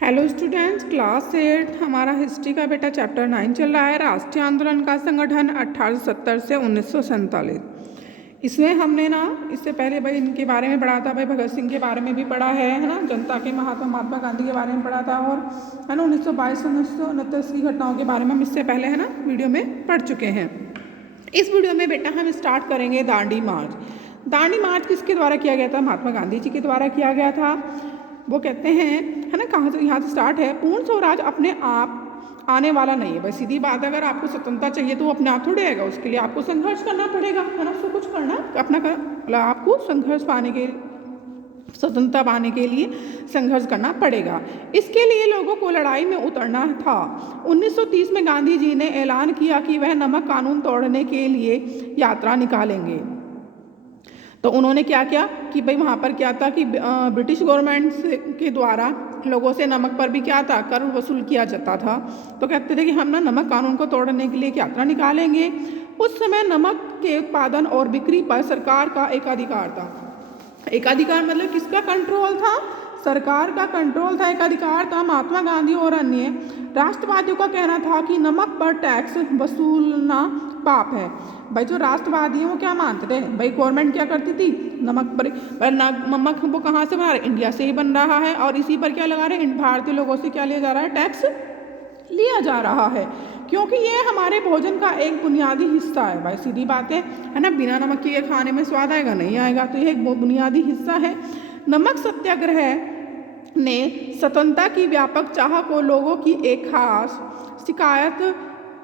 Hello students, class 8 हमारा history का बेटा चैप्टर 9 चल रहा है। राष्ट्रीय आंदोलन का संगठन 1870 से 1947। इसमें हमने ना इससे पहले भाई इनके बारे में पढ़ा था, भाई भगत सिंह के बारे में भी पढ़ा है ना, जनता के महात्मा गांधी के बारे में पढ़ा था, और है ना 1922-1929 की घटनाओं के बारे में हम इससे पहले है ना वीडियो में पढ़ चुके हैं। इस वीडियो में बेटा हम स्टार्ट करेंगे दांडी मार्च। दांडी मार्च किसके द्वारा किया गया था? महात्मा गांधी जी के द्वारा किया गया था। वो कहते हैं है ना, कहाँ से यहाँ से स्टार्ट है, पूर्ण स्वराज अपने आप आने वाला नहीं है। भाई सीधी बात, अगर आपको स्वतंत्रता चाहिए तो वो अपने आप थोड़ी आएगा, उसके लिए आपको संघर्ष करना पड़ेगा, है ना, उसको कुछ करना अपना मतलब आपको संघर्ष पाने के स्वतंत्रता पाने के लिए संघर्ष करना पड़ेगा। इसके लिए लोगों को लड़ाई में उतरना था। 1930 में गांधी जी ने ऐलान किया कि वह नमक कानून तोड़ने के लिए यात्रा निकालेंगे। तो उन्होंने क्या किया कि भाई वहाँ पर क्या था कि ब्रिटिश गवर्नमेंट के द्वारा लोगों से नमक पर भी क्या था, कर वसूल किया जाता था। तो कहते थे कि हम ना नमक कानून को तोड़ने के लिए एक यात्रा निकालेंगे। उस समय नमक के उत्पादन और बिक्री पर सरकार का एकाधिकार था। एकाधिकार मतलब किसका कंट्रोल था? सरकार का कंट्रोल था, एकाधिकार था। महात्मा गांधी और अन्य राष्ट्रवादियों का कहना था कि नमक पर टैक्स वसूलना पाप है। भाई जो राष्ट्रवादी हैं वो क्या मानते थे? भाई गवर्नमेंट क्या करती थी, नमक पर नमक वो कहाँ से बना रहे? इंडिया से ही बन रहा है, और इसी पर क्या लगा रहे? भारतीय लोगों से क्या लिया जा रहा है? टैक्स लिया जा रहा है, क्योंकि ये हमारे भोजन का एक बुनियादी हिस्सा है। भाई सीधी बात है ना, बिना नमक के खाने में स्वाद आएगा? नहीं आएगा। तो ये एक बुनियादी हिस्सा है। नमक सत्याग्रह ने स्वतंत्रता की व्यापक चाह को लोगों की एक खास शिकायत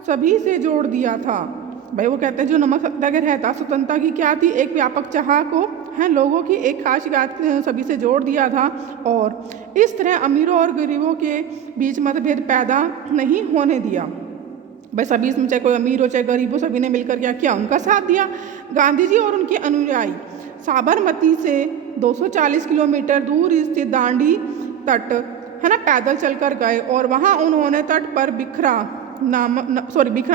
सभी से जोड़ दिया था। भाई वो कहते हैं जो नमक सत्याग्रह था, स्वतंत्रता की क्या थी? एक व्यापक चाह को है लोगों की एक खास शिकायत सभी से जोड़ दिया था, और इस तरह अमीरों और गरीबों के बीच मतभेद पैदा नहीं होने दिया। भाई सभी इसमें चाहे कोई अमीर हो चाहे गरीब हो, सभी ने मिलकर क्या किया? उनका साथ दिया। गांधी जी और उनके अनुयायी साबरमती से 240 किलोमीटर दूर स्थित दांडी तट है ना पैदल चलकर गए, और वहाँ उन्होंने तट पर बिखरा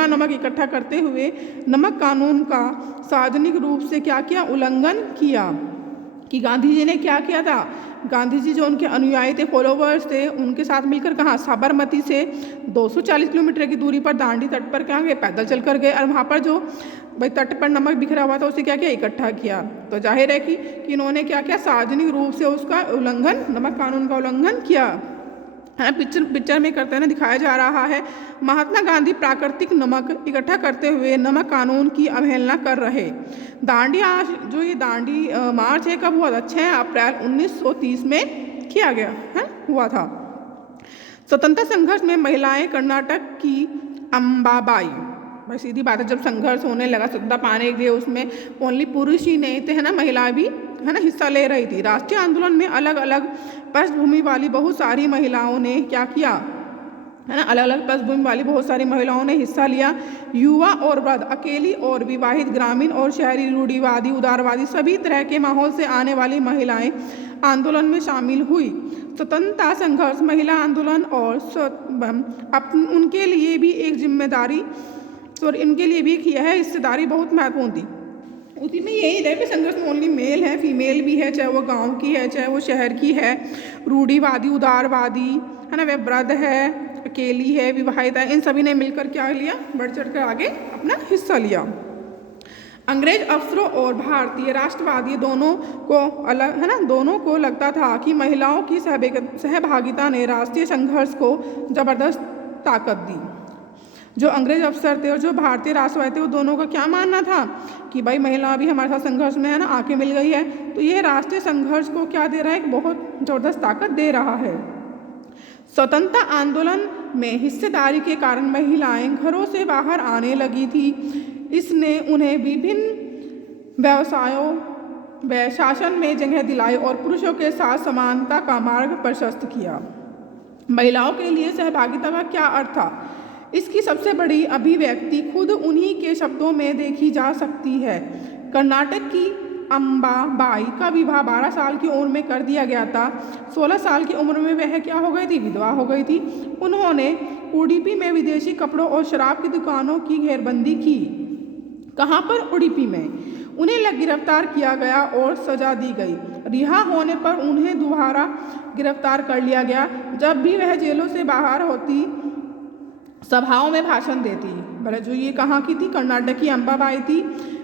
नमक इकट्ठा करते हुए नमक कानून का सार्वजनिक रूप से क्या किया? उल्लंघन किया। कि गांधी जी ने क्या किया था? गांधी जी जो उनके अनुयायी थे, फॉलोवर्स थे, उनके साथ मिलकर कहाँ? साबरमती से 240 किलोमीटर की दूरी पर दांडी तट पर क्या गए? पैदल चलकर गए, और वहाँ पर जो भाई तट पर नमक बिखरा हुआ था उसे क्या किया? इकट्ठा किया। तो जाहिर है कि इन्होंने क्या किया? सार्वजनिक रूप से उसका उल्लंघन, नमक कानून का उल्लंघन किया है। पिक्चर में करते हैं ना, दिखाया जा रहा है महात्मा गांधी प्राकृतिक नमक इकट्ठा करते हुए नमक कानून की अवहेलना कर रहे। दांडी जो ये दांडी मार्च है कब हुआ था? 6 अप्रैल 1930 में किया गया है, हुआ था। स्वतंत्रता संघर्ष में महिलाएं कर्नाटक की अम्बाबाई, भाई सीधी बात है, जब संघर्ष होने लगा स्वतंत्रता पाने के लिए, उसमें ओनली पुरुष ही नहीं थे, है ना, महिलाएं भी है ना हिस्सा ले रही थी। राष्ट्रीय आंदोलन में अलग अलग पृष्ठभूमि वाली बहुत सारी महिलाओं ने क्या किया है ना, अलग अलग पृष्ठभूमि वाली बहुत सारी महिलाओं ने हिस्सा लिया। युवा और वृद्ध, अकेली और विवाहित, ग्रामीण और शहरी, रूढ़िवादी, उदारवादी, सभी तरह के माहौल से आने वाली महिलाएं आंदोलन में शामिल हुई। स्वतंत्रता संघर्ष, महिला आंदोलन और उनके लिए भी एक जिम्मेदारी इनके लिए भी यह हिस्सेदारी बहुत महत्वपूर्ण थी। उसी में यही है कि संघर्ष में ओनली मेल है, फीमेल भी है, चाहे वो गांव की है चाहे वो शहर की है, रूढ़िवादी, उदारवादी है ना, वह वृद्ध है, अकेली है, विवाहित है, इन सभी ने मिलकर क्या लिया? बढ़ चढ़ कर आगे अपना हिस्सा लिया। अंग्रेज अफसरों और भारतीय राष्ट्रवादी दोनों को अलग है ना, दोनों को लगता था कि महिलाओं की सहभागिता ने राष्ट्रीय संघर्ष को जबरदस्त ताकत दी। जो अंग्रेज अफसर थे और जो भारतीय राष्ट्रवादी थे, वो दोनों का क्या मानना था कि भाई महिला भी हमारे साथ संघर्ष में है ना, आके मिल गई है, तो ये राष्ट्रीय संघर्ष को क्या दे रहा है? एक बहुत जबरदस्त ताकत दे रहा है। स्वतंत्रता आंदोलन में हिस्सेदारी के कारण महिलाएं घरों से बाहर आने लगी थी। इसने उन्हें विभिन्न व्यवसायों व शासन में जगह दिलाई और पुरुषों के साथ समानता का मार्ग प्रशस्त किया। महिलाओं के लिए सहभागिता का क्या अर्थ था? इसकी सबसे बड़ी अभिव्यक्ति खुद उन्हीं के शब्दों में देखी जा सकती है। कर्नाटक की अम्बाबाई का विवाह 12 साल की उम्र में कर दिया गया था। 16 साल की उम्र में वह क्या हो गई थी? विधवा हो गई थी। उन्होंने उडुपी में विदेशी कपड़ों और शराब की दुकानों की घेरबंदी की। कहाँ पर? उडुपी में। उन्हें गिरफ्तार किया गया और सजा दी गई। रिहा होने पर उन्हें दोबारा गिरफ्तार कर लिया गया। जब भी वह जेलों से बाहर होती सभाओं में भाषण देती। भले जो ये कहाँ की थी, कर्नाटक की अंबाबाई थी।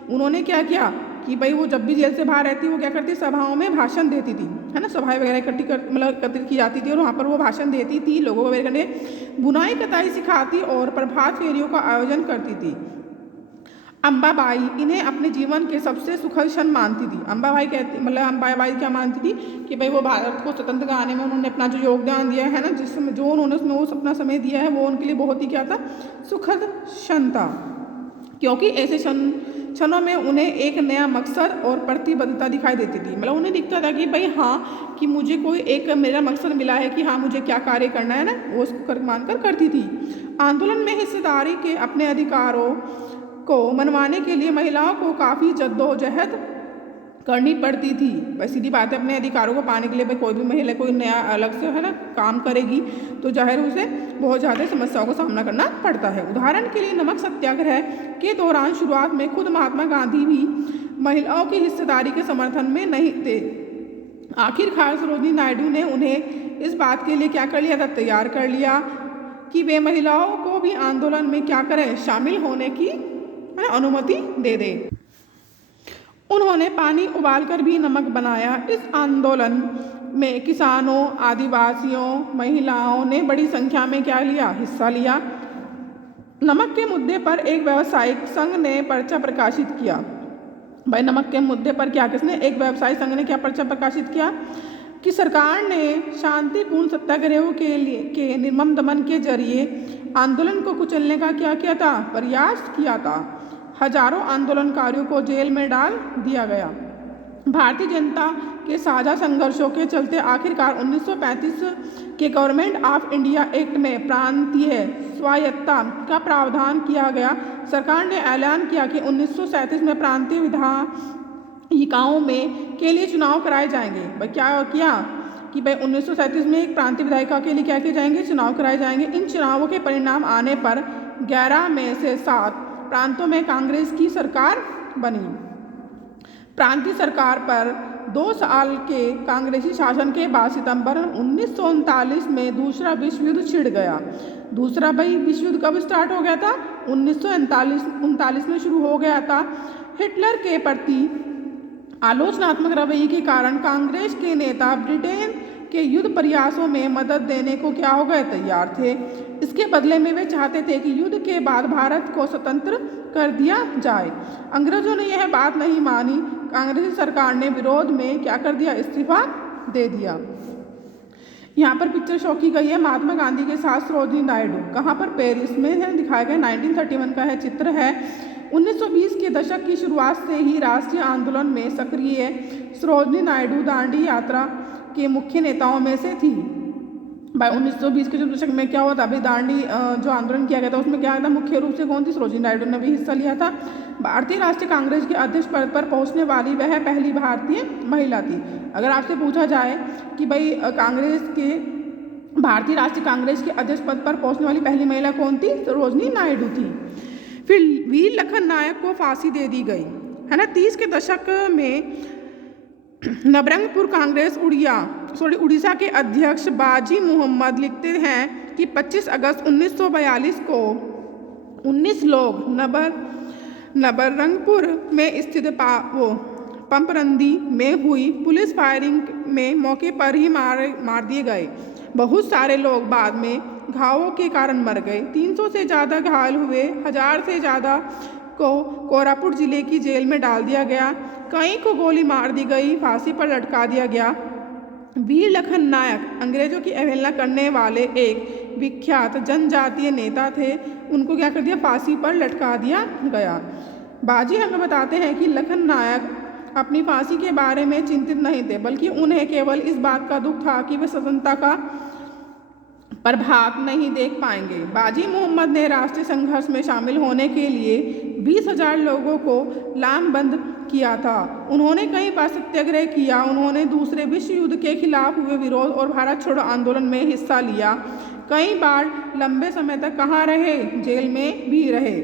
उन्होंने क्या किया कि भाई वो जब भी जेल से बाहर रहती वो क्या करती, सभाओं में भाषण देती थी, है ना। सभाएं वगैरह एकत्रित की जाती थी और वहाँ पर वो भाषण देती थी, लोगों को वगैरह ने बुनाई कताई सिखाती और प्रभात फेरियों का आयोजन करती थी। अंबाबाई इन्हें अपने जीवन के सबसे सुखद क्षण मानती थी। अंबाबाई अंबाबाई क्या मानती थी कि भाई वो भारत को स्वतंत्र कराने में उन्होंने अपना जो योगदान दिया है ना, जिसमें जो उन्होंने उसमें वो अपना समय दिया है, वो उनके लिए बहुत ही क्या था, सुखद क्षण था। क्योंकि ऐसे क्षणों में उन्हें एक नया मकसद और प्रतिबद्धता दिखाई देती थी। मतलब उन्हें दिखता था कि भाई हाँ, कि मुझे कोई एक मेरा मकसद मिला है कि हाँ मुझे क्या कार्य करना है ना, वो उसको मानकर करती थी। आंदोलन में हिस्सेदारी के अपने अधिकारों को मनवाने के लिए महिलाओं को काफ़ी जद्दोजहद करनी पड़ती थी। भाई सीधी बात है, अपने अधिकारों को पाने के लिए भाई कोई भी महिला कोई नया अलग से है ना काम करेगी तो जाहिर उसे बहुत ज़्यादा समस्याओं का सामना करना पड़ता है। उदाहरण के लिए नमक सत्याग्रह के दौरान शुरुआत में खुद महात्मा गांधी भी महिलाओं की हिस्सेदारी के समर्थन में नहीं थे। आखिरकार सरोजिनी नायडू ने उन्हें इस बात के लिए क्या कर लिया था, तैयार कर लिया कि वे महिलाओं को भी आंदोलन में क्या करें, शामिल होने की अनुमति दे दे। उन्होंने पानी उबालकर भी नमक बनाया। इस आंदोलन में किसानों, आदिवासियों, महिलाओं ने बड़ी संख्या में क्या लिया, हिस्सा लिया। नमक के मुद्दे पर एक व्यावसायिक संघ ने पर्चा प्रकाशित किया। भाई नमक के मुद्दे पर क्या किसने, एक व्यवसायी संघ ने क्या पर्चा प्रकाशित किया कि सरकार ने शांतिपूर्ण सत्याग्रहों के निर्मम दमन के जरिए आंदोलन को कुचलने का क्या किया था, प्रयास किया था। हजारों आंदोलनकारियों को जेल में डाल दिया गया। भारतीय जनता के साझा संघर्षों के चलते आखिरकार 1935 के गवर्नमेंट ऑफ इंडिया एक्ट में प्रांतीय स्वायत्तता का प्रावधान किया गया। सरकार ने ऐलान किया कि 1937 में प्रांतीय विधायिकाओं में के लिए चुनाव कराए जाएंगे। भाई क्या किया कि भाई 1937 में एक प्रांतीय विधायिका के लिए क्या किए जाएंगे, चुनाव कराए जाएंगे। इन चुनावों के परिणाम आने पर 11 में से 7 प्रांतों में कांग्रेस की सरकार बनी। प्रांतीय सरकार पर 2 साल के कांग्रेसी शासन के बाद सितंबर 1939 में दूसरा विश्व युद्ध छिड़ गया। दूसरा भाई विश्व युद्ध कब स्टार्ट हो गया था, 1939 में शुरू हो गया था। हिटलर के प्रति आलोचनात्मक रवैये के कारण कांग्रेस के नेता ब्रिटेन के युद्ध प्रयासों में मदद देने को क्या हो गए, तैयार थे। इसके बदले में वे चाहते थे कि युद्ध के बाद भारत को स्वतंत्र कर दिया जाए। अंग्रेजों ने यह बात नहीं मानी। कांग्रेसी सरकार ने विरोध में क्या कर दिया, इस्तीफा दे दिया। यहाँ पर पिक्चर शो की गई है महात्मा गांधी के साथ सरोजिनी नायडू। कहाँ पर, पेरिस में है, दिखाया गया 1931 का है चित्र है। 1920 के दशक की शुरुआत से ही राष्ट्रीय आंदोलन में सक्रिय सरोजिनी नायडू दांडी यात्रा के मुख्य नेताओं में से थी। भाई 1920 के जो दशक में क्या हुआ था, अभी दांडी जो आंदोलन किया गया था उसमें क्या था, मुख्य रूप से कौन थी, सरोजिनी नायडू ने भी हिस्सा लिया था। भारतीय राष्ट्रीय कांग्रेस के अध्यक्ष पद पर पहुंचने वाली वह पहली भारतीय महिला थी। अगर आपसे पूछा जाए कि भाई भारतीय राष्ट्रीय कांग्रेस के अध्यक्ष पद पर पहुंचने वाली पहली महिला कौन थी, सरोजिनी नायडू थी। फिर वीर लखन नायक को फांसी दे दी गई, है ना। 30 के दशक में नवरंगपुर कांग्रेस उड़ीसा के अध्यक्ष बाजी मोहम्मद लिखते हैं कि 25 अगस्त 1942 को 19 लोग नवरंगपुर में स्थित पंपरंदी में हुई पुलिस फायरिंग में मौके पर ही मार दिए गए। बहुत सारे लोग बाद में घावों के कारण मर गए। 300 से ज़्यादा घायल हुए। 1000 से ज़्यादा को कोरापुट जिले की जेल में डाल दिया गया। कई को गोली मार दी गई, फांसी पर लटका दिया गया। वीर लखन नायक अंग्रेजों की अवहेलना करने वाले एक विख्यात जनजातीय नेता थे। उनको क्या कर दिया, फांसी पर लटका दिया गया। बाजी हमें बताते हैं कि लखन नायक अपनी फांसी के बारे में चिंतित नहीं थे, बल्कि उन्हें केवल इस बात का दुख था कि वे स्वतंत्रता का प्रभाव नहीं देख पाएंगे। बाजी मोहम्मद ने राष्ट्रीय संघर्ष में शामिल होने के लिए 20,000 लोगों को लामबंद किया था। उन्होंने कई बार सत्याग्रह किया। उन्होंने दूसरे विश्व युद्ध के खिलाफ हुए विरोध और भारत छोड़ो आंदोलन में हिस्सा लिया। कई बार लंबे समय तक कहाँ रहे, जेल में भी रहे।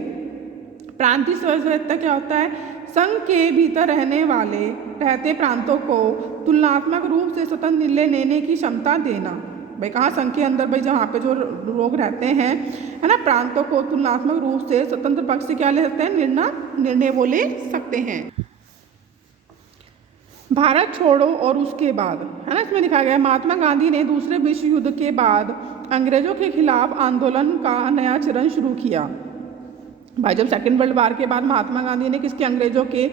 प्रांतीय स्वायत्तता क्या होता है, संघ के भीतर रहते प्रांतों को तुलनात्मक रूप से स्वतंत्र निर्णय लेने की क्षमता देना। भाई कहाँ संघ के अंदर, भाई जहाँ पे जो लोग रहते हैं, है ना, प्रांतों को तुलनात्मक रूप से स्वतंत्र पक्ष से क्या ले सकते हैं, निर्णय वो ले सकते हैं। भारत छोड़ो और उसके बाद, है ना, इसमें दिखाया गया महात्मा गांधी ने दूसरे विश्व युद्ध के बाद अंग्रेजों के खिलाफ आंदोलन का नया चरण शुरू किया। भाई जब सेकेंड वर्ल्ड वार के बाद महात्मा गांधी ने किसके, अंग्रेजों के,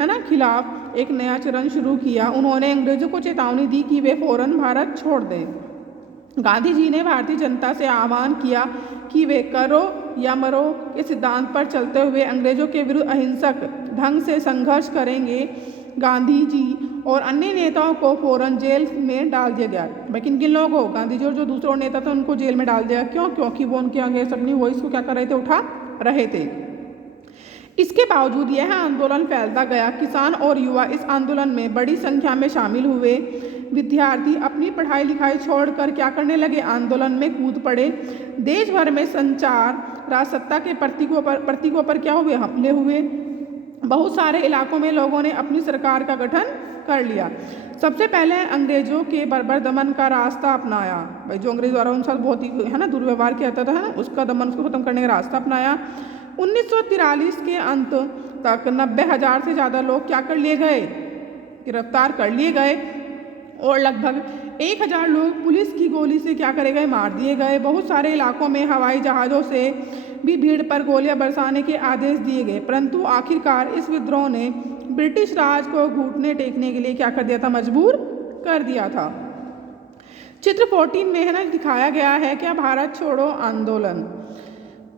है ना, खिलाफ एक नया चरण शुरू किया। उन्होंने अंग्रेजों को चेतावनी दी कि वे फौरन भारत छोड़ दें। गांधी जी ने भारतीय जनता से आह्वान किया कि वे करो या मरो के सिद्धांत पर चलते हुए अंग्रेजों के विरुद्ध अहिंसक ढंग से संघर्ष करेंगे। गांधी जी और अन्य नेताओं को फौरन जेल में डाल दिया गया। भाई किन किन लोगों को, गांधी जी और जो दूसरे नेता थे उनको जेल में डाल दिया। क्यों? क्योंकि वो उनके अंग्रेज अपनी वॉइस को क्या कर रहे थे, उठा रहे थे। इसके बावजूद यह आंदोलन फैलता गया। किसान और युवा इस आंदोलन में बड़ी संख्या में शामिल हुए। विद्यार्थी अपनी पढ़ाई लिखाई छोड़कर क्या करने लगे, आंदोलन में कूद पड़े। देश भर में संचार राजसत्ता के प्रतीकों पर क्या हुए, हमले हुए। बहुत सारे इलाकों में लोगों ने अपनी सरकार का गठन कर लिया। सबसे पहले अंग्रेजों के बर्बर दमन का रास्ता अपनाया। भाई जो अंग्रेज द्वारा उनके साथ बहुत ही, है ना, दुर्व्यवहार किया जाता था, है ना, उसका दमन, उसको खत्म करने का रास्ता अपनाया। 1943 के अंत तक 90,000 से ज़्यादा लोग क्या कर लिए गए, गिरफ्तार कर लिए गए और लगभग 1,000 लोग पुलिस की गोली से क्या करे गए, मार दिए गए। बहुत सारे इलाकों में हवाई जहाज़ों से भी भीड़ पर गोलियां बरसाने के आदेश दिए गए, परंतु आखिरकार इस विद्रोह ने ब्रिटिश राज को घुटने टेकने के लिए क्या कर दिया था, मजबूर कर दिया था। चित्र 14 में, है ना, दिखाया गया है क्या, भारत छोड़ो आंदोलन।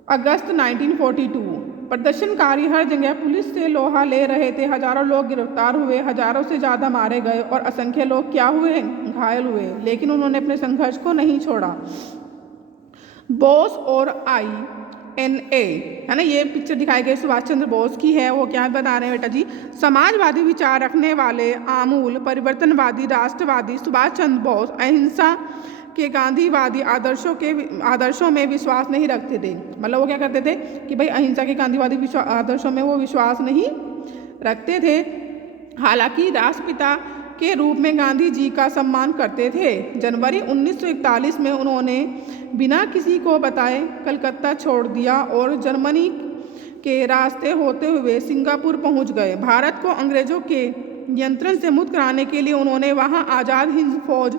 अगस्त 1942 प्रदर्शनकारी हर जगह पुलिस से लोहा ले रहे थे। हजारों लोग गिरफ्तार हुए, हजारों से ज़्यादा मारे गए और असंख्य लोग क्या हुए, घायल हुए। लेकिन उन्होंने अपने संघर्ष को नहीं छोड़ा। बोस और INA, है ना, ये पिक्चर दिखाई गई सुभाष चंद्र बोस की है। वो क्या बता रहे हैं बेटा जी, समाजवादी विचार रखने वाले आमूल परिवर्तनवादी राष्ट्रवादी सुभाष चंद्र बोस अहिंसा के गांधीवादी आदर्शों में विश्वास नहीं रखते थे। मतलब वो क्या करते थे कि भाई अहिंसा के गांधीवादी आदर्शों में वो विश्वास नहीं रखते थे। हालांकि राष्ट्रपिता के रूप में गांधी जी का सम्मान करते थे। जनवरी 1941 में उन्होंने बिना किसी को बताए कलकत्ता छोड़ दिया और जर्मनी के रास्ते होते हुए सिंगापुर पहुंच गए। भारत को अंग्रेजों के नियंत्रण से मुक्त कराने के लिए उन्होंने वहां आज़ाद हिंद फौज,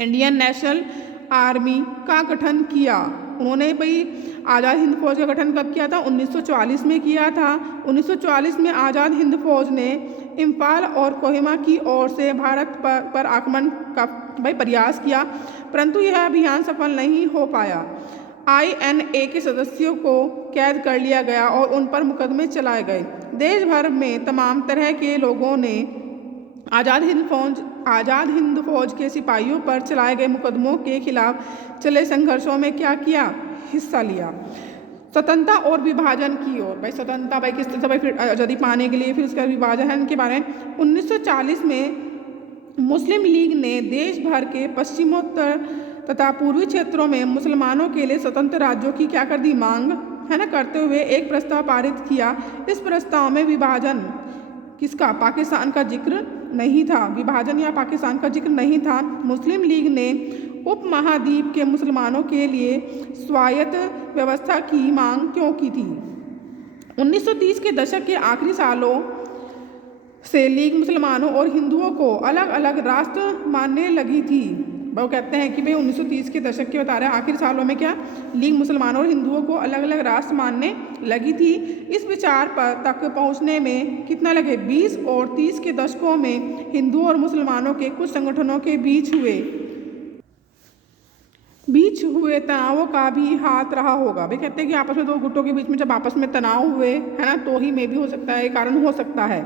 इंडियन नेशनल आर्मी का गठन किया। उन्होंने भाई आज़ाद हिंद फौज का गठन कब किया था, 1944 में किया था। 1944 में आज़ाद हिंद फौज ने इम्फाल और कोहिमा की ओर से भारत पर आक्रमण का भाई प्रयास किया, परंतु यह अभियान सफल नहीं हो पाया। INA के सदस्यों को कैद कर लिया गया और उन पर मुकदमे चलाए गए। देश भर में तमाम तरह के लोगों ने आज़ाद हिंद फौज के सिपाहियों पर चलाए गए मुकदमों के खिलाफ चले संघर्षों में क्या किया, हिस्सा लिया। स्वतंत्रता और विभाजन की ओर, भाई स्वतंत्रता, भाई किस तरह से, भाई फिर आज़ादी पाने के लिए फिर उसका विभाजन के बारे में 1940 में मुस्लिम लीग ने देश भर के पश्चिमोत्तर तथा पूर्वी क्षेत्रों में मुसलमानों के लिए स्वतंत्र राज्यों की क्या कर दी, मांग, है ना, करते हुए एक प्रस्ताव पारित किया। इस प्रस्ताव में विभाजन किसका, पाकिस्तान का जिक्र नहीं था। विभाजन या पाकिस्तान का जिक्र नहीं था। मुस्लिम लीग ने उपमहाद्वीप के मुसलमानों के लिए स्वायत्त व्यवस्था की मांग क्यों की थी। 1930 के दशक के आखिरी सालों से लीग मुसलमानों और हिंदुओं को अलग अलग राष्ट्र मानने लगी थी। वो कहते हैं कि भाई 1930 के दशक के बता रहे हैं आखिरी सालों में क्या, लीग मुसलमानों और हिंदुओं को अलग अलग राष्ट्र मानने लगी थी। इस विचार पर तक पहुंचने में कितना लगे, 20 और 30 के दशकों में हिंदुओं और मुसलमानों के कुछ संगठनों के बीच हुए तनावों का भी हाथ रहा होगा। वे कहते हैं कि आपस में दो गुटों के बीच में जब आपस में तनाव हुए, है ना, तो ही में भी हो सकता है, कारण हो सकता है।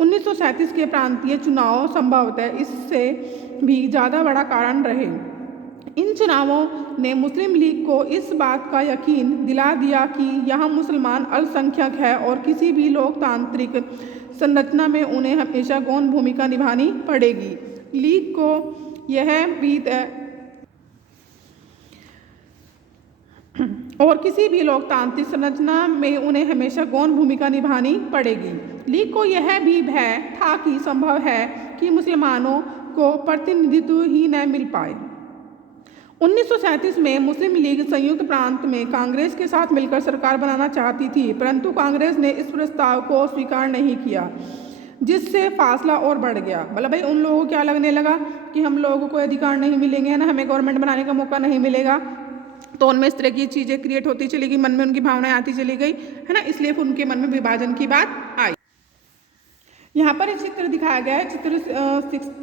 1937 के प्रांतीय चुनाव संभवतः इससे भी ज़्यादा बड़ा कारण रहे। इन चुनावों ने मुस्लिम लीग को इस बात का यकीन दिला दिया कि यहाँ मुसलमान अल्पसंख्यक है और किसी भी लोकतांत्रिक संरचना में उन्हें हमेशा गौण भूमिका निभानी पड़ेगी। लीग को यह भी और किसी भी लोकतांत्रिक संरचना में उन्हें हमेशा गौण भूमिका निभानी पड़ेगी। लीग को यह भी भय था कि संभव है कि मुसलमानों को प्रतिनिधित्व ही न मिल पाए। 1937 में मुस्लिम लीग संयुक्त प्रांत में कांग्रेस के साथ मिलकर सरकार बनाना चाहती थी, परंतु कांग्रेस ने इस प्रस्ताव को स्वीकार नहीं किया, जिससे फासला और बढ़ गया। मतलब भाई उन लोगों को क्या लगने लगा कि हम लोगों को अधिकार नहीं मिलेंगे, है ना, हमें गवर्नमेंट बनाने का मौका नहीं मिलेगा, तो उनमें इस तरह की चीज़ें क्रिएट होती चली गई, मन में उनकी भावनाएं आती चली गई, है ना, इसलिए उनके मन में विभाजन की बात आई। यहाँ पर एक चित्र दिखाया गया है, चित्र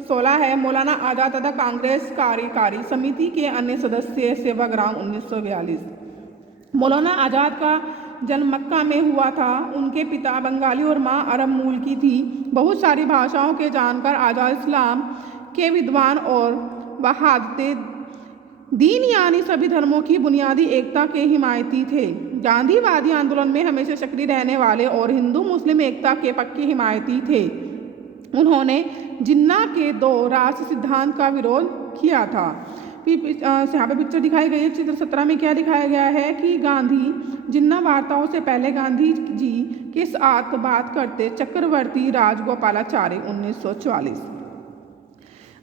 16 है। मौलाना आज़ाद तथा कांग्रेस कार्यकारी समिति के अन्य सदस्य, सेवाग्राम 1942। मौलाना आज़ाद का जन्म मक्का में हुआ था। उनके पिता बंगाली और माँ अरब मूल की थी। बहुत सारी भाषाओं के जानकार आज़ाद इस्लाम के विद्वान और वहादते दीन यानी सभी धर्मों की बुनियादी एकता के हिमायती थे। गांधीवादी आंदोलन में हमेशा सक्रिय रहने वाले और हिंदू मुस्लिम एकता के पक्के हिमायती थे। उन्होंने जिन्ना के दो राष्ट्र सिद्धांत का विरोध किया था। यहाँ पे पिक्चर दिखाई गई है, चित्र 17 में क्या दिखाया गया है कि गांधी जिन्ना वार्ताओं से पहले गांधी जी के साथ बात करते चक्रवर्ती राजगोपालाचारी 1944।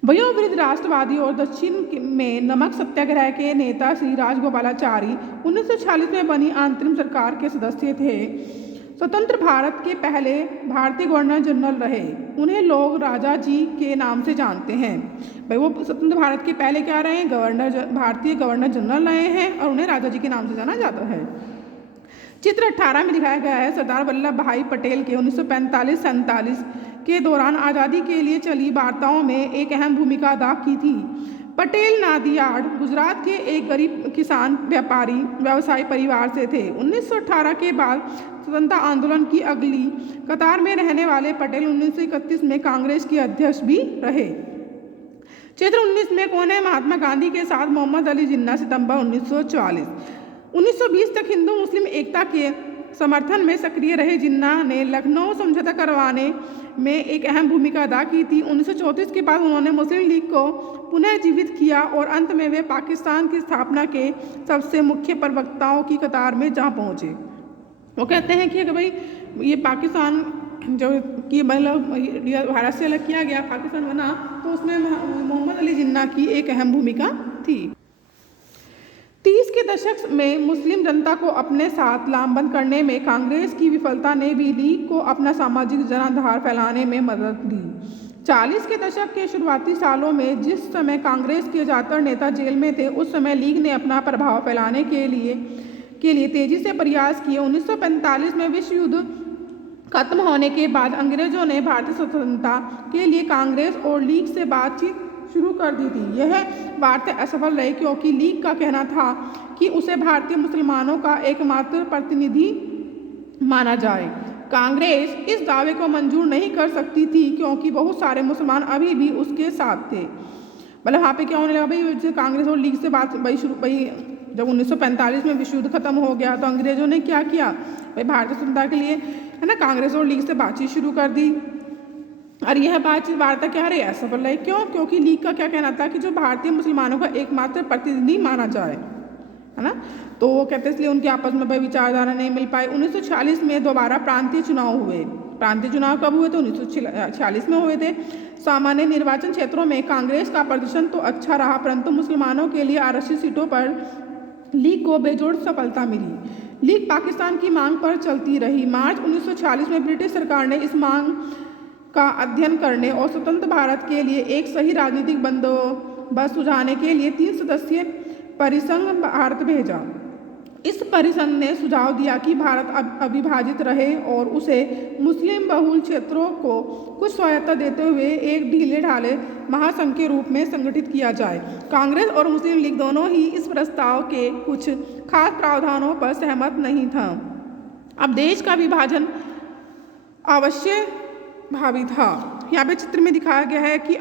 वयोवृद्ध राष्ट्रवादी और दक्षिण में नमक सत्याग्रह के नेता श्री राजगोपालाचारी 1946 में बनी अंतरिम सरकार के सदस्य थे। स्वतंत्र भारत के पहले भारतीय गवर्नर जनरल रहे। उन्हें लोग राजा जी के नाम से जानते हैं। भाई वो स्वतंत्र भारत के पहले क्या रहे हैं, भारतीय गवर्नर जनरल रहे हैं और उन्हें राजा जी के नाम से जाना जाता है। चित्र 18 में दिखाया गया है सरदार वल्लभ भाई पटेल के 1945-47 के दौरान आज़ादी के लिए चली वार्ताओं में एक अहम भूमिका अदा की थी। पटेल नादियाड गुजरात के एक गरीब किसान व्यापारी व्यवसायी परिवार से थे। 1918 के बाद स्वतंत्रता आंदोलन की अगली कतार में रहने वाले पटेल 1931 में कांग्रेस के अध्यक्ष भी रहे। चित्र 19 में कौन है? महात्मा गांधी के साथ मोहम्मद अली जिन्ना, सितंबर 1944। 1920 तक हिंदू मुस्लिम एकता के समर्थन में सक्रिय रहे जिन्ना ने लखनऊ समझौता करवाने में एक अहम भूमिका अदा की थी। 1934 के बाद उन्होंने मुस्लिम लीग को पुनः जीवित किया और अंत में वे पाकिस्तान की स्थापना के सबसे मुख्य प्रवक्ताओं की कतार में जा पहुँचे। वो कहते हैं कि अगर भाई ये पाकिस्तान जो कि मतलब भारत से अलग किया गया, पाकिस्तान बना, तो उसमें मोहम्मद अली जिन्ना की एक अहम भूमिका थी। 30 के दशक में मुस्लिम जनता को अपने साथ लामबंद करने में कांग्रेस की विफलता ने भी लीग को अपना सामाजिक जनाधार फैलाने में मदद दी। 40 के दशक के शुरुआती सालों में जिस समय कांग्रेस के ज़्यादातर नेता जेल में थे, उस समय लीग ने अपना प्रभाव फैलाने के लिए तेजी से प्रयास किए। 1945 में विश्व युद्ध खत्म होने के बाद अंग्रेजों ने भारतीय स्वतंत्रता के लिए कांग्रेस और लीग से बातचीत शुरू कर दी थी। यह वार्ता असफल रही क्योंकि लीग का कहना था कि उसे भारतीय मुसलमानों का एकमात्र प्रतिनिधि माना जाए। कांग्रेस इस दावे को मंजूर नहीं कर सकती थी क्योंकि बहुत सारे मुसलमान अभी भी उसके साथ थे। मतलब वहाँ पे क्या होने लगा भाई, कांग्रेस और लीग से बात जब 1945 में विश्व युद्ध खत्म हो गया तो अंग्रेजों ने क्या किया भाई, भारतीय स्वतंत्रता के लिए, है ना, कांग्रेस और लीग से बातचीत शुरू कर दी। और यह बातचीत वार्ता क्या रही? असफल रही। क्यों? क्योंकि लीग का क्या कहना था कि जो भारतीय मुसलमानों का एकमात्र प्रतिनिधि माना जाए, है ना, तो वो कहते इसलिए उनके आपस में भाई विचारधारा नहीं मिल पाई। 1946 में दोबारा प्रांतीय चुनाव हुए। प्रांतीय चुनाव कब हुए थे? 1946 में हुए थे। सामान्य निर्वाचन क्षेत्रों में कांग्रेस का प्रदर्शन तो अच्छा रहा, परंतु मुसलमानों के लिए आरक्षित सीटों पर लीग को बेजोड़ सफलता मिली। लीग पाकिस्तान की मांग पर चलती रही। मार्च 1946 में ब्रिटिश सरकार ने इस मांग का अध्ययन करने और स्वतंत्र भारत के लिए एक सही राजनीतिक बंदोबस्त सुझाने के लिए 3 सदस्यीय परिसंघ भारत भेजा। इस परिसंघ ने सुझाव दिया कि भारत अविभाजित रहे और उसे मुस्लिम बहुल क्षेत्रों को कुछ स्वायत्तता देते हुए एक ढीले ढाले महासंघ के रूप में संगठित किया जाए। कांग्रेस और मुस्लिम लीग दोनों ही इस प्रस्ताव के कुछ खास प्रावधानों पर सहमत नहीं था। अब देश का विभाजन अवश्य भावी था। यहाँ पे चित्र में दिखाया गया है कि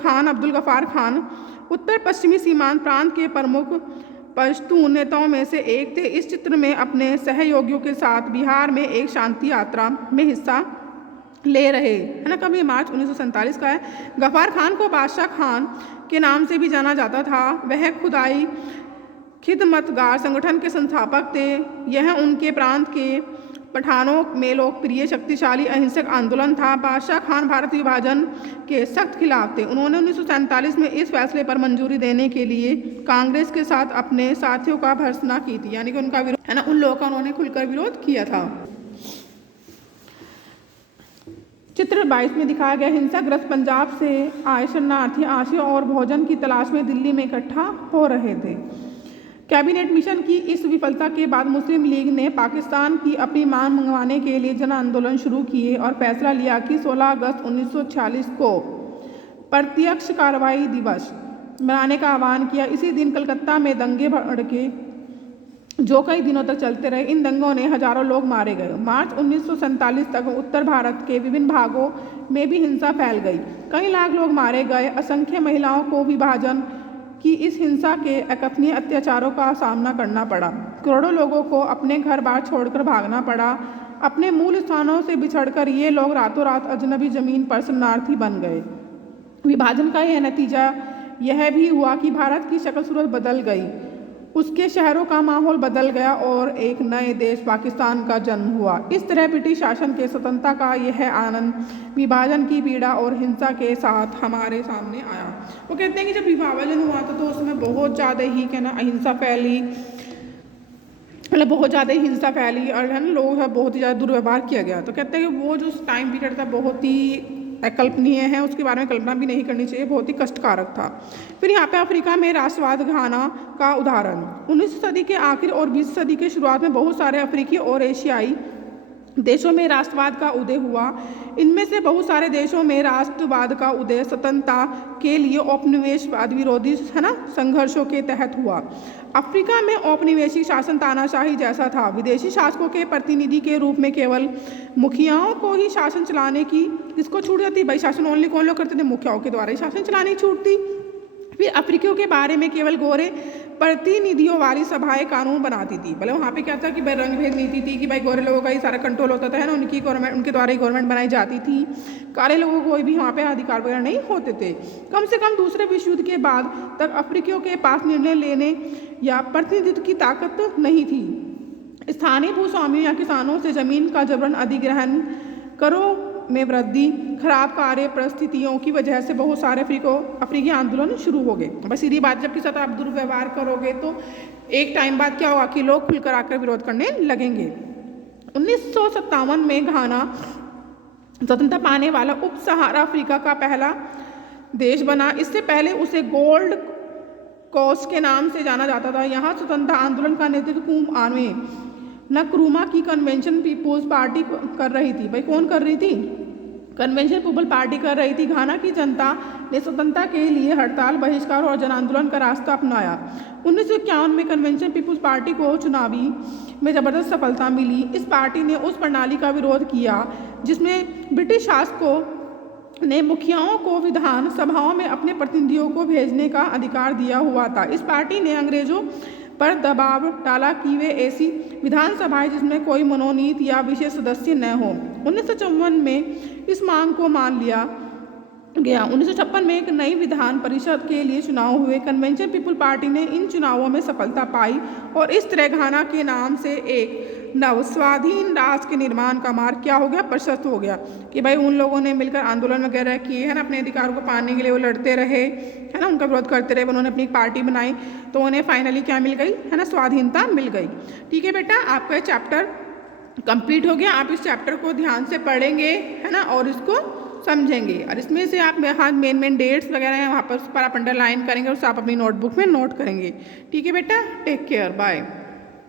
खान अब्दुल गफ्फार खान उत्तर पश्चिमी सीमांत प्रांत के प्रमुख पश्तून नेताओं में से एक थे। इस चित्र में अपने सहयोगियों के साथ बिहार में एक शांति यात्रा में हिस्सा ले रहे, है ना, कभी मार्च 1947 का है। गफ्फार खान को बादशाह खान के नाम से भी जाना जाता था। वह खुदाई खिदमतगार संगठन के संस्थापक थे। यह उनके प्रांत के पठानों में लोकप्रिय शक्तिशाली अहिंसक आंदोलन था। बादशाह खान भारत विभाजन के सख्त खिलाफ थे। उन्होंने 1947 में इस फैसले पर मंजूरी देने के लिए कांग्रेस के साथ अपने साथियों का भर्त्सना की थी, यानी कि उनका विरोध है ना, उन लोगों का उन्होंने खुलकर विरोध किया था। चित्र 22 में दिखाया गया हिंसाग्रस्त पंजाब से आए शरणार्थी आश्रय और भोजन की तलाश में दिल्ली में इकट्ठा हो रहे थे। कैबिनेट मिशन की इस विफलता के बाद मुस्लिम लीग ने पाकिस्तान की अपनी मांग मंगवाने के लिए जन आंदोलन शुरू किए और फैसला लिया कि 16 अगस्त 1946 को प्रत्यक्ष कार्रवाई दिवस मनाने का आह्वान किया। इसी दिन कलकत्ता में दंगे भड़के जो कई दिनों तक चलते रहे। इन दंगों ने हजारों लोग मारे गए। मार्च 1947 तक उत्तर भारत के विभिन्न भागों में भी हिंसा फैल गई। कई लाख लोग मारे गए। असंख्य महिलाओं को विभाजन की इस हिंसा के अकथनीय अत्याचारों का सामना करना पड़ा। करोड़ों लोगों को अपने घर बार छोड़कर भागना पड़ा। अपने मूल स्थानों से बिछड़कर ये लोग रातों रात अजनबी जमीन पर शरणार्थी बन गए। विभाजन का यह नतीजा यह भी हुआ कि भारत की शक्ल सूरत बदल गई, उसके शहरों का माहौल बदल गया और एक नए देश पाकिस्तान का जन्म हुआ। इस तरह ब्रिटिश शासन के स्वतंत्रता का यह आनंद विभाजन की पीड़ा और हिंसा के साथ हमारे सामने आया। वो कहते हैं कि जब विभाजन हुआ था तो उसमें बहुत ज़्यादा ही क्या ना अहिंसा फैली, मतलब बहुत ज़्यादा हिंसा फैली और है ना लोगों का बहुत ही ज़्यादा दुर्व्यवहार किया गया। तो कहते हैं कि वो जो टाइम पीरियड था बहुत ही अकल्पनीय है, उसके बारे में कल्पना भी नहीं करनी चाहिए, बहुत ही कष्टकारक था। फिर यहाँ पे अफ्रीका में राष्ट्रवाद घाना का उदाहरण। 19वीं सदी के आखिर और 20वीं सदी के शुरुआत में बहुत सारे अफ्रीकी और एशियाई देशों में राष्ट्रवाद का उदय हुआ। इनमें से बहुत सारे देशों में राष्ट्रवाद का उदय स्वतंत्रता के लिए औपनिवेशवाद विरोधी है ना संघर्षों के तहत हुआ। अफ्रीका में औपनिवेशिक शासन तानाशाही जैसा था। विदेशी शासकों के प्रतिनिधि के रूप में केवल मुखियाओं को ही शासन चलाने की किसको छूट जाती, भाई शासन ओनली कौन लोग करते थे, मुखियाओं के द्वारा ही शासन चलाने की छूट थी। फिर अफ्रीकियों के बारे में केवल गोरे प्रतिनिधियों वाली सभाएं कानून बनाती थी। भले वहाँ पे क्या था कि भाई रंग भेद नीति थी कि भाई गोरे लोगों का ही सारा कंट्रोल होता था है ना, उनकी गवर्नमेंट उनके द्वारा ही गवर्नमेंट बनाई जाती थी। काले लोगों को भी वहाँ पे अधिकार वगैरह नहीं होते थे। कम से कम दूसरे विश्व युद्ध के बाद तक अफ्रीकियों के पास निर्णय लेने या प्रतिनिधित्व की ताकत नहीं थी। स्थानीय भूस्वामियों या किसानों से जमीन का जबरन अधिग्रहण, करों में वृद्धि, खराब कार्य परिस्थितियों की वजह से बहुत सारे अफ्रीकी आंदोलन शुरू हो गए। बस सीधी बात, जब किसी साथ आप दुर्व्यवहार करोगे तो एक टाइम बाद क्या होगा कि लोग खुलकर आकर विरोध करने लगेंगे। 1957 में घाना स्वतंत्रता पाने वाला उप सहारा अफ्रीका का पहला देश बना। इससे पहले उसे गोल्ड कोस्ट के नाम से जाना जाता था। यहाँ स्वतंत्रता आंदोलन का नेतृत्व नक्रूमा की कन्वेंशन पीपुल्स पार्टी कर रही थी। भाई कौन कर रही थी? कन्वेंशन पीपल पार्टी कर रही थी। घाना की जनता ने स्वतंत्रता के लिए हड़ताल, बहिष्कार और जन आंदोलन का रास्ता अपनाया। 1951 में कन्वेंशन पीपुल्स पार्टी को चुनावी में जबरदस्त सफलता मिली। इस पार्टी ने उस प्रणाली का विरोध किया जिसमें ब्रिटिश शासकों ने मुखियाओं को विधान सभाओं में अपने प्रतिनिधियों को भेजने का अधिकार दिया हुआ था। इस पार्टी ने अंग्रेजों पर दबाव डाला कि वे ऐसी विधानसभाएं जिसमें कोई मनोनीत या विशेष सदस्य न हो। 1954 में इस मांग को मान लिया गया। 1956 में एक नई विधान परिषद के लिए चुनाव हुए। कन्वेंशन पीपुल पार्टी ने इन चुनावों में सफलता पाई और इस तरह घाना के नाम से एक नव स्वाधीन राष्ट्र के निर्माण का मार्ग क्या हो गया, प्रशस्त हो गया। कि भाई उन लोगों ने मिलकर आंदोलन वगैरह किए है ना, अपने अधिकारों को पाने के लिए वो लड़ते रहे है ना, उनका विरोध करते रहे, उन्होंने अपनी पार्टी बनाई तो उन्हें फाइनली क्या मिल गई है ना, स्वाधीनता मिल गई। ठीक है बेटा, आपका ये चैप्टर कंप्लीट हो गया। आप इस चैप्टर को ध्यान से पढ़ेंगे है ना और इसको समझेंगे और इसमें से आप यहाँ मेन डेट्स वगैरह हैं वहाँ पर उस पर आप अंडरलाइन करेंगे और उस आप अपनी नोटबुक में नोट करेंगे। ठीक है बेटा, टेक केयर, बाय।